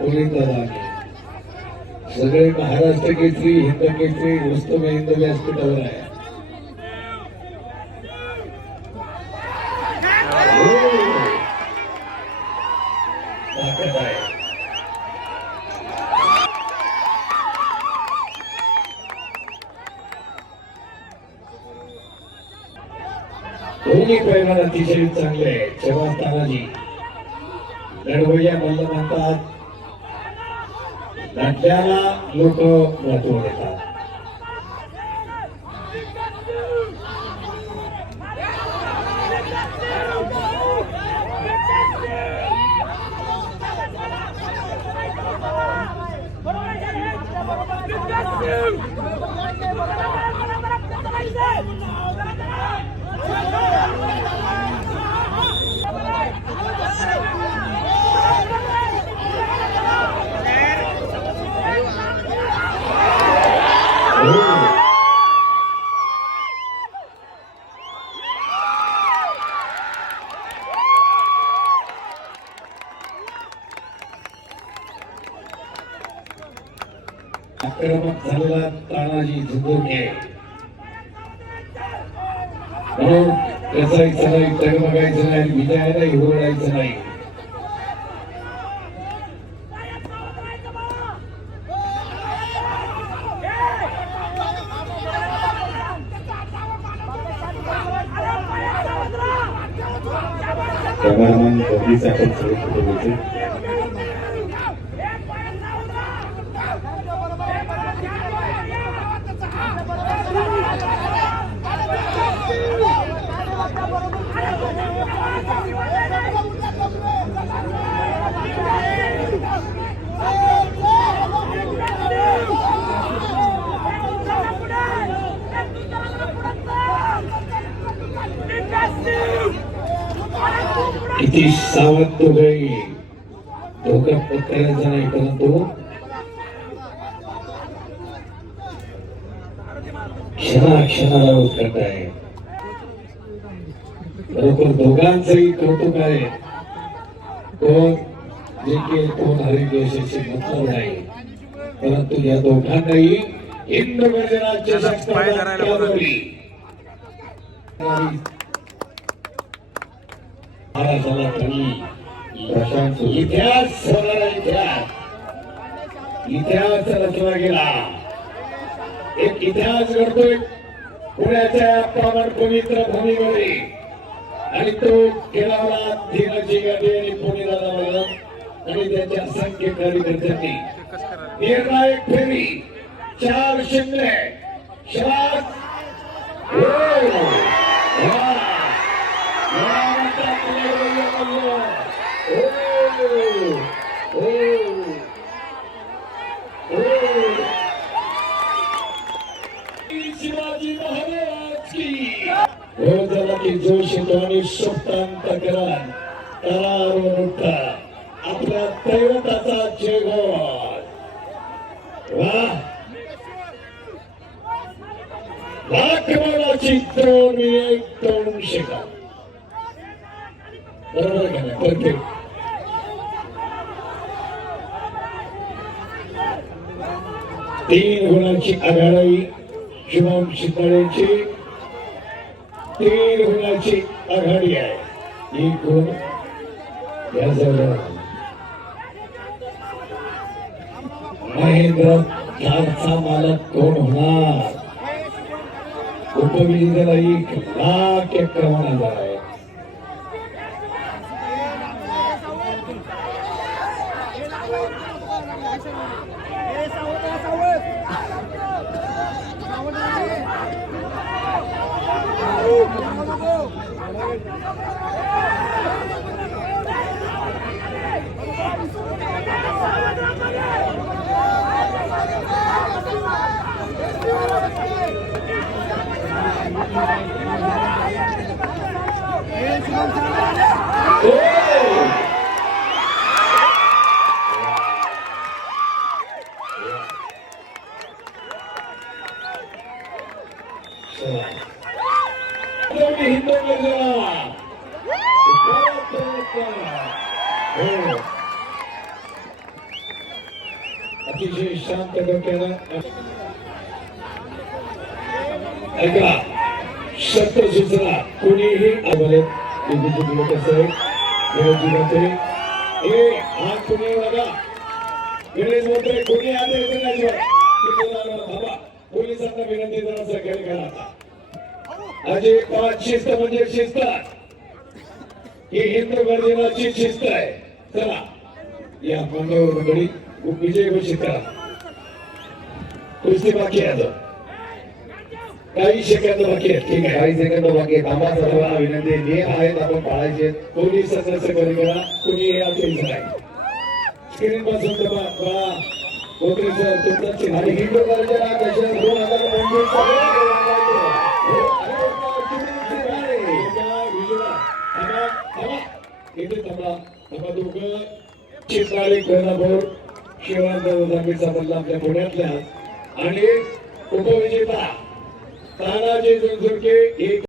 दादा सगळे महाराष्ट्र केसरी हिंद केसरी रुस्तम हिंद व्यासपीठावर आहे. दोन्ही पैलवान अतिशय चांगले आहे जेव्हा तानाजी लढवय्या मल्ल म्हणतात लढल्याला लोक महत्त्व देतात हो. आक्रमक झालेला तानाजी झुंबुर्गे म्हणून कसायचं नाही टगमगायचं नाही विजयालाही ओरडायचं नाही. कॅमेरामॅन बबलीचा पण सगळे फोटो किती सावध तो गई धोका पत्करायचा नाही परंतु क्षणाक्षणाला उत्कट आहे बरोबर दोघांचंही कौतुक आहे. कोण जिंकेल कोण हरेल यशाची मतलब नाही. परंतु या दोघांनाही हिंद बोलवली. महाराजाला त्यांनी इतिहास होणारा इतिहास इतिहास रचला गेला. एक इतिहास घडतोय पुण्याच्या पवित्र भूमीमध्ये. आणि तो केलावला धीरजी गाडी आणि पुणे दादा मला आणि त्यांच्या असंख्य कार्यकर्त्यांनी. निर्णायक फेरी चार शून्य शाबास. झाला की जोश येतो आणि उठा आपल्या दैवताचा जयघोष. वा. लाखमानाची दोन एक दोन शिका. बरोबर का नाही? प्रत्येक तीन गुणांची आघाडी शुभम शितळेची. तीन गुणांची आघाडी आहे. एक गुण या जवळ महेंद्र कारचा मालक कोण होणार? उपविजेला एक लाख एकावन्न हजार आहे. दोन्ही हिंदू गर्जना. हो. अतिशय शांत डोक्यानं ऐका सूचना कोणीही लोक आहे व्यवस्थित होते हे कोणी बघा गणेश मंत्री कोणी आदेश नाही बाबा पोलिसांना विनंती जरा सहकार्य करा आता अजय पाच शिस्त म्हणजे शिस्त. ही हिंदू गर्जनाची शिस्त आहे. चला. या मंगळ मंडळी विजय घोषित करा कुस्ती बाकी आहे. काही सेकंद बाकी आहेत. ठीक आहे. काही सेकंद बाकी आहेत. थांबा सर्वांना विनंती आहे. नियम आहेत आपण पाळायचे. पोलिसांना सहकार्य करा कोणी हे असेल नाही. स्क्रीन पासून दबा बा कोकरे सर तुमचा आणि हिंदू गर्जना दशक दोन हजार पंचवीस थांबा थांबा दोघं शिवानंद आपल्या पुण्यातल्या. आणि उपविजेता तानाजी जुनझुरके एक